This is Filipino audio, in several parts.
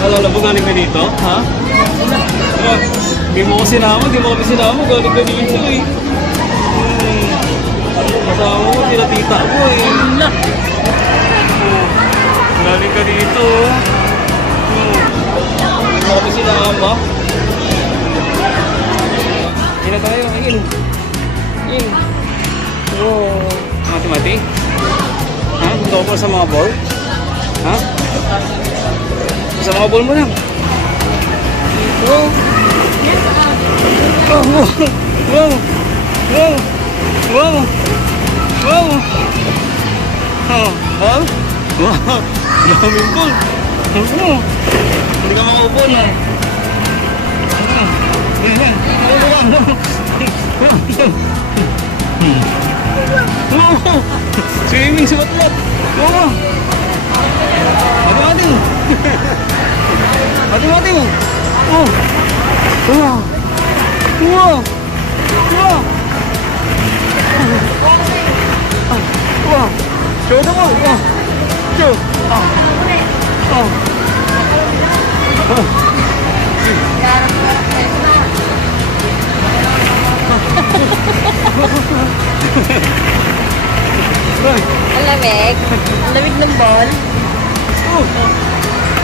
Nalalabog galing ka dito, ha? Hindi mo ko sinama, hindi mo kami sinama, galing ka dito eh. Kasama mo, tita ko eh. Galing ka dito. Hindi mo kami sinama. Hindi na tayo, in. Mati-mati? Ha? Gusto ko sa mga ball? Ha? Sa mga ball mo lang. Wow! Wow! Wow! Wow! Wow! Wow! Oh, ball? Wow! Daming ball! Hindi ka makaupo na. Swimming sa batlot! Mati-mati! Mati-mati! Show the ball! Show! Ang lamig. Ang lamig ng ball.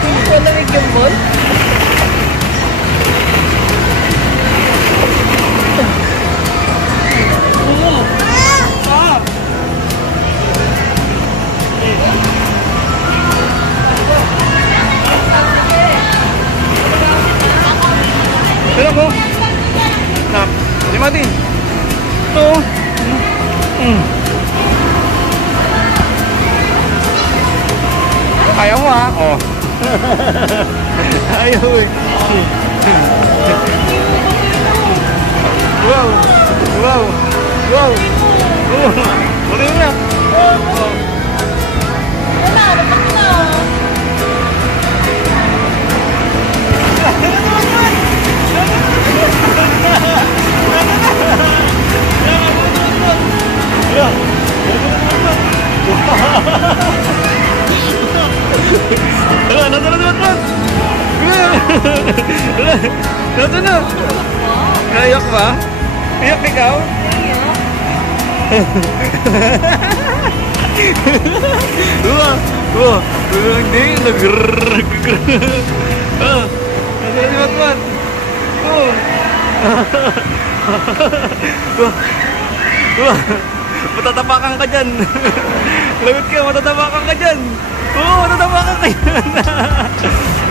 Ang lamig yung ball. Pero ko. Mati-mati. Ito. Ayaw mo ha? Oh. Ayaw eh. Wow! Wow! Wow! Ano yun na? Nandun na! Nayak ba? Iyak ikaw? Hindi, nag-grrrr. Nandun si Matmat. Matatapakan ka dyan. Lagot ka, matatapakan ka dyan. Matatapakan ka dyan.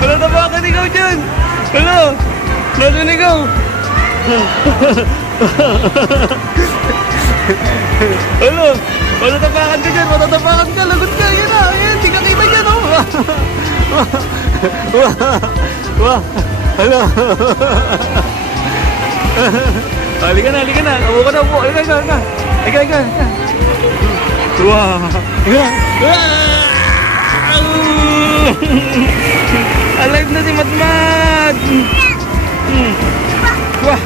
Matatapakan ikaw dyan. Ano? Nandun ikaw. Ano? Matatapakan ka dyan, matatapakan ka. Lagot ka, yan na. Yan, di ka kita dyan, oh. Ano? Halika na, halika na. Upo ka na, upo. Halika na. Halika. Wow. Alive na si Matmat. Wah.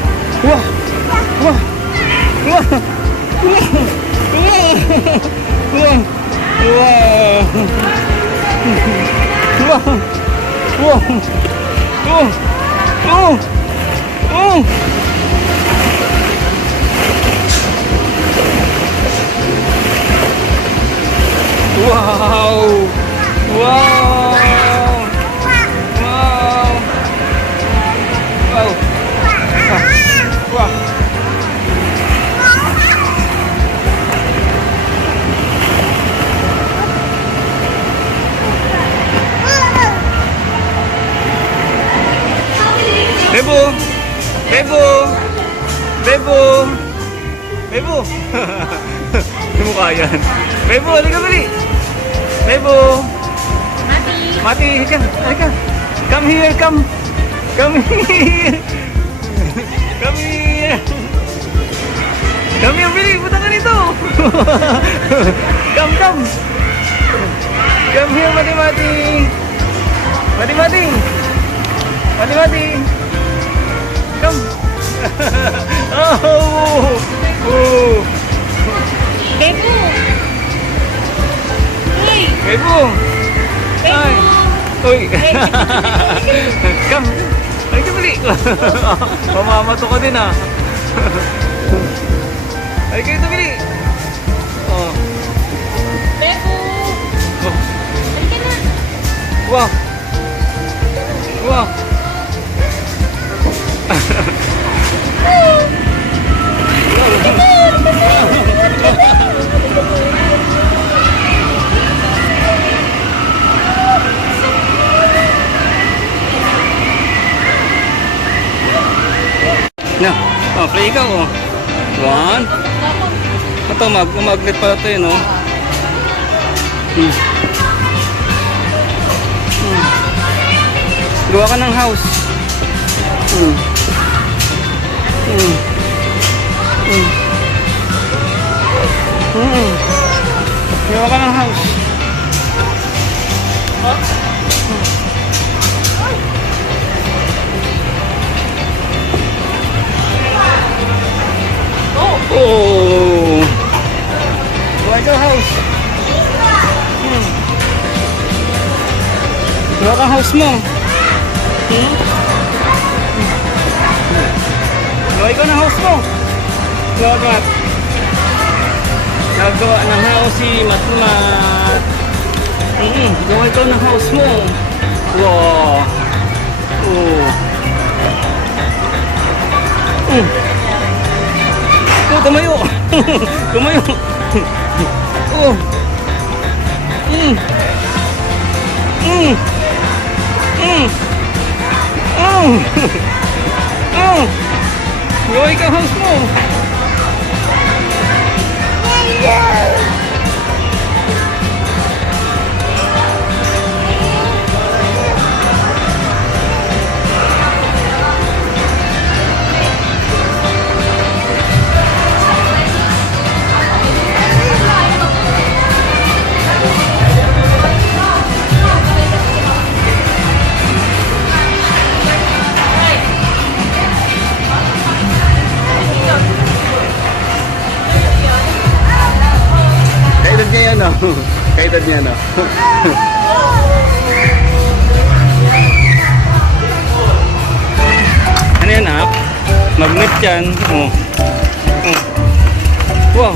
Bebo! Hindi mo kaya yan. Bebo, halika bali! Bebo! Mati, halika! Come here! Come here! Come here, Billy! Punta ka nito! Come! Come here, Mati! Come! Bebo! Uy! Bebo! Ay! Bebo! Uy! Come! Ay, kabili! Pamamato ko din ah. Ay, kayo tabili! Oh. Bebo! Oh. Halika na! Wow! Wow! Na, oh, play ikaw oh. One. Ito, magnet pala ito yun oh. Gawa ka ng house. Gawa ka ng house. Oh! Gawa ka house. Gawa ka house mo. Gawa ikaw ng house mo. Gawa ka. Nagawa ng house si Matmat. Gawa ikaw ng house mo. Wow. Oh. Oh, tumayo. Tumayo. Oh. Gawa ikaw house mo. Kaedad niya yan, no? Kaedad niya, no? Ano yan, app? Magnet yan. Oh. Oh. Wow.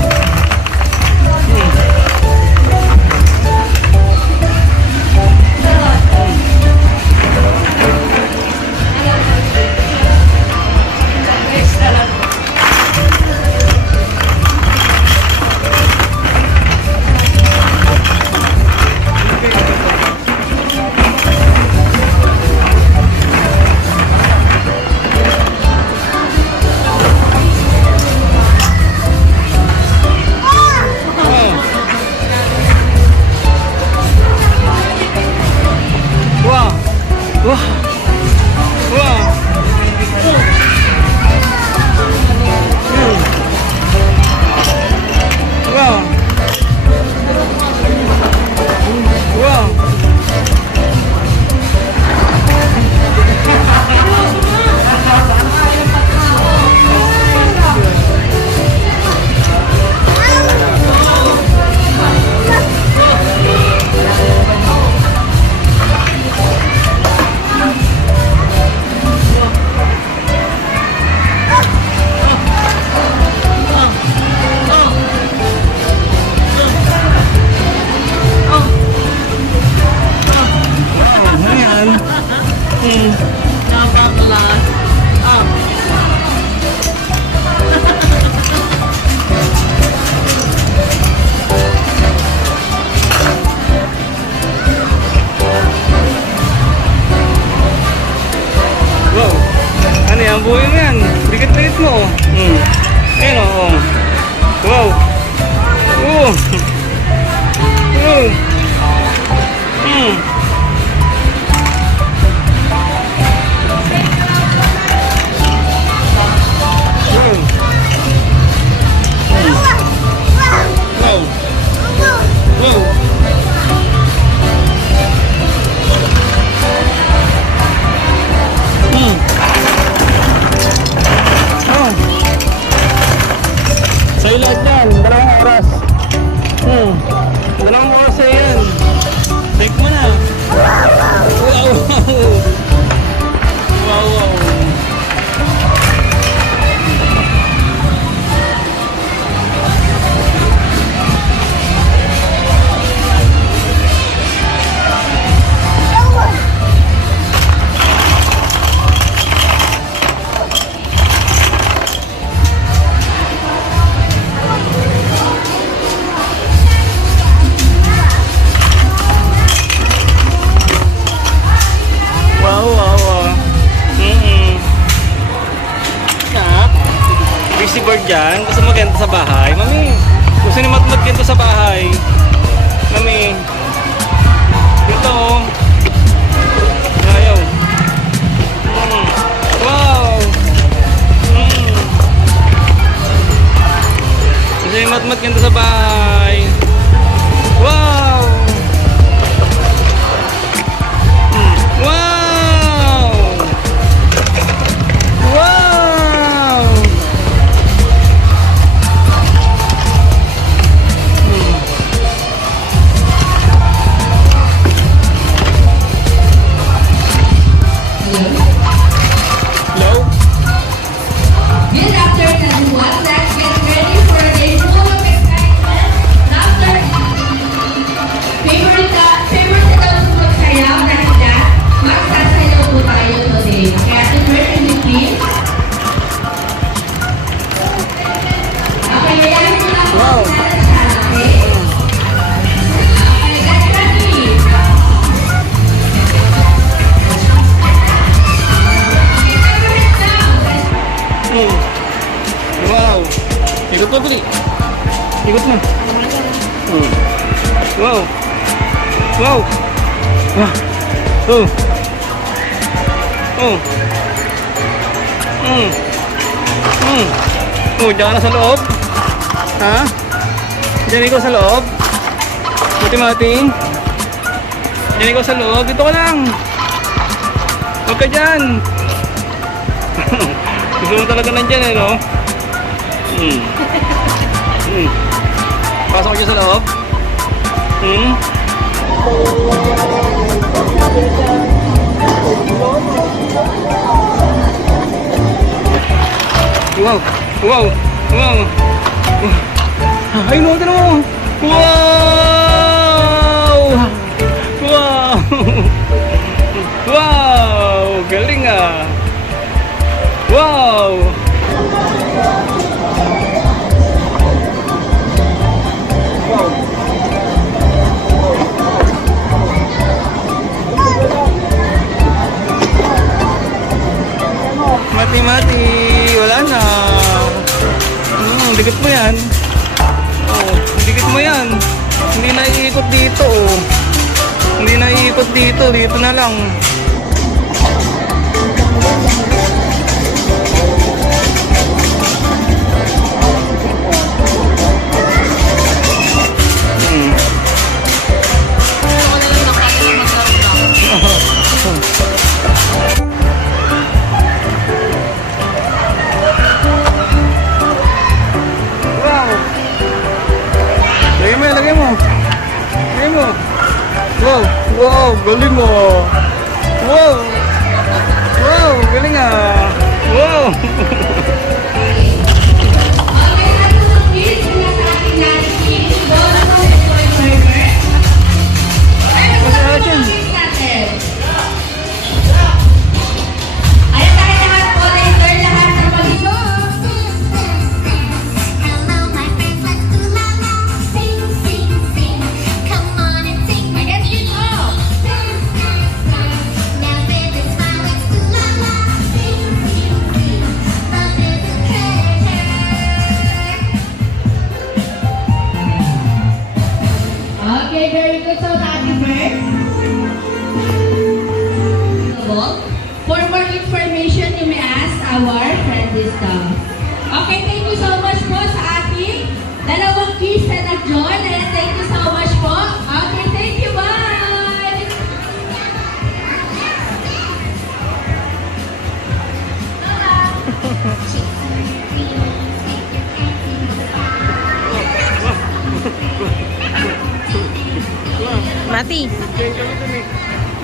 Ang buhay mo yan. Dikit-dikit mo. Ayun o. Wow. dyan? Gusto mo ganito sa bahay? Mami, gusto ni Matmat ganito sa bahay? Mami, dito oh. Ayaw. Wow! Gusto ni Matmat ganito sa bahay? Wow! Wow! Wow! Hello? Good afternoon. Let's get ready for a day full of excitement, laughter, favorite daw po magsayaw dahil dyan, magsasayaw po tayo today. Kaya prepare and repeat. Okay, yayahin mo lang po Wow. sa channel, okay? Okay, get ready. Okay, favorite daw. Wow! Ikot mo, Pili. Ikot mo. Wow! Wow! Wow! Oh! Oh! Oh, diyan ka na sa loob? Ha? Diyan ikaw sa loob? Mati-mati? Diyan ikaw sa loob? Dito ka lang! Huwag ka dyan! Gusto mo talaga nandyan eh, no? Pasok ko dyan sa loob? Wow! Wow! Wow! Ay, no, tignan mo! Wow! Wow! Wow! Galing ah! Wow! Mati-mati! Wala na! Dikit mo yan. Oh, dikit mo yan. Hindi na iikot dito. Oh. Hindi na iikot dito. Dito na lang. Wow! Lagay mo, lagay mo. Lagay mo. Wow! Wow! Galing mo. Wow! Wow! Galing ah. Wow! Okay, ano ng kids mula sa ating lunch kids? Doon ako sa Toy Burger. Ano po Masaya ang dyan. kids natin? Ayan tayo lahat po, later lahat ng pag-iyo. Hello, my friends, let's do la la. Sing, sing, sing. Come on and sing. Again, you know. Now with a smile, let's do la la. Sing, sing, sing. Love is a treasure. Okay, very good. So, Tati Bird. For more information, you may ask our friend staff. Okay, thank you so much po sa ating dalawang kids na nag-join. And thank you so much po. Okay, thank you. Bye! Mati. Diyan kami dun eh.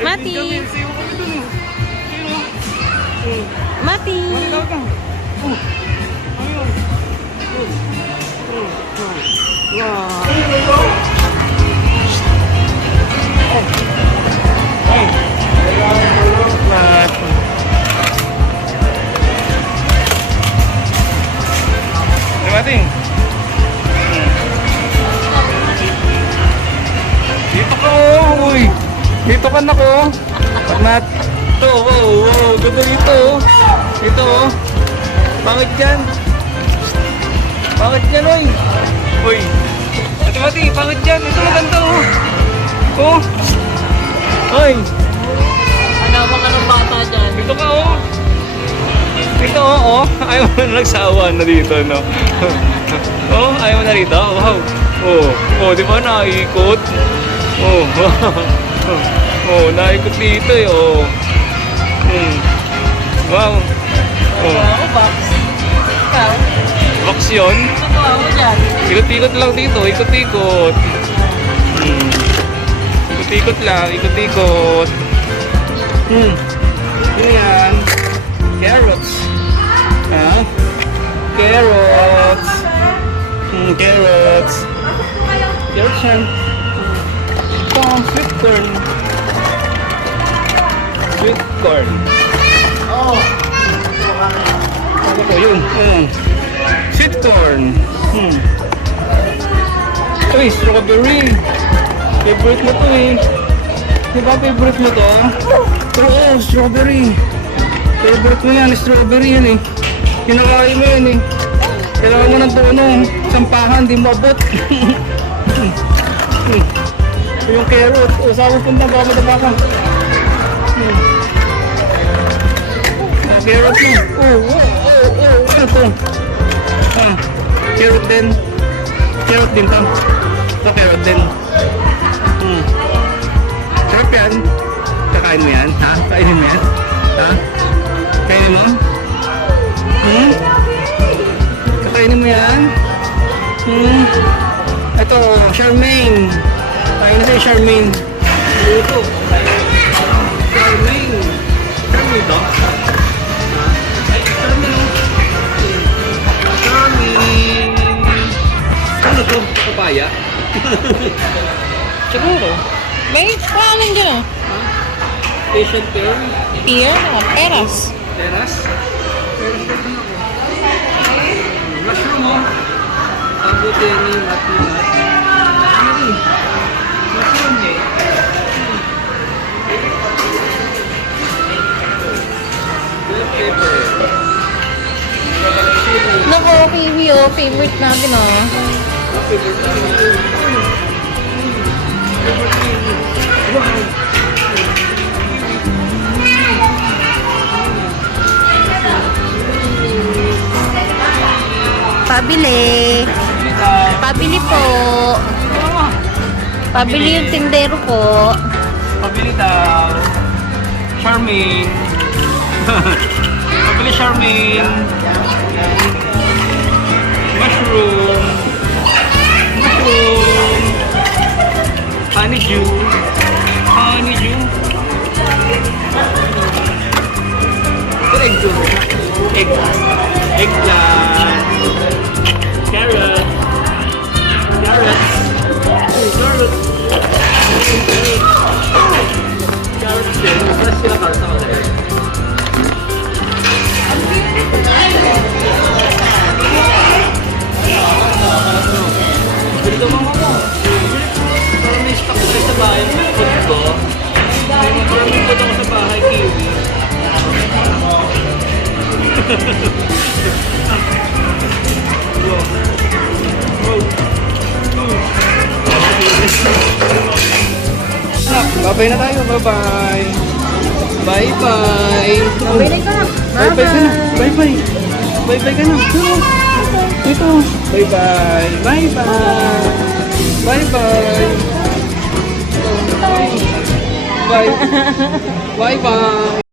Mati. Diyan kami, sayo kami dun eh. Ayun oh. Mati. Maligaw ka. Oh. Ayun. Wow. Ay. Mat. Dumating. Dito ka oh. Uy. Dito ka na ko. Mat. Ito. Wow. Wow. Ganda dito oh. Dito oh. Pangit yan. Pangit yan, oy. Uy. Ito mati, pangit yan. Ito maganda, oh. Oh. Oy. Hanapan ka ng bata dyan. Ito ka, oh. Ito, oh. Ayaw mo na nagsawa na dito, no? Oh, ayaw mo na rito? Wow. Oh, oh, di ba naikot? Oh, oh, naikot dito, eh, oh. Wow. Oh, Ako, box. Ikaw? box yun. Ano ako dyan? Ikot-ikot lang dito, ikot-ikot. Ikot-ikot lang, ikot-ikot. Ano yan? Carrots. Ah? Carrots. Carrots. Carrots yan. Ito, sweet corn. Sweet corn. Oh. Ano po yun? Sweet corn. Uy, strawberry. Favorite mo to eh. Di ba favorite mo to? Oo, strawberry. Favorite mo yan, strawberry yan eh. Kinakain mo yan eh. Kailangan mo ng tono. Sampahan, di mo abot. Yung carrot. O, saan mo punta? Baka mataba ka. Carrot mo. Ano to? Carrot din. Carrot din to. Ito carrot din. Sarap yan. Kakain mo yan? Ha? Kainin mo yan? Ha? Kainin mo? Kakainin mo yan? Ito, Charmaine. Kain na sa'yo, Charmaine. Ito. Charmaine. Charmaine to? Ano to? Papaya? Siguro. May pangalan dyan ah. Asian pear? Pier? Peras. Teras? Teras din ako. Mushroom mo. Abuteni, mati-mat. Mushroom eh. Bell pepper. Nako, kiwi oh. Favorite natin oh. Pabili. Pabili po. Pabili yung tindero po. Pabili daw. Charmaine. Pabili Charmaine. Mushroom. Mushroom. Honeydew. Honeydew. Egg. Egg. Eggplant. Carrot. Carrots. Carrot. Carrots din. Plus sila karta ko sa'yo. Bili ka mama mo. Para may stock tayo sa bahay. Food ko. May maraming food ako sa bahay. Kiwi. Bye-bye na tayo. Bye-bye. Bye-bye. Pabili ka na. Bye-bye ka na. Bye-bye. Bye-bye ka na. Ito. Bye-bye. Bye-bye. Bye-bye. Bye. Bye-bye.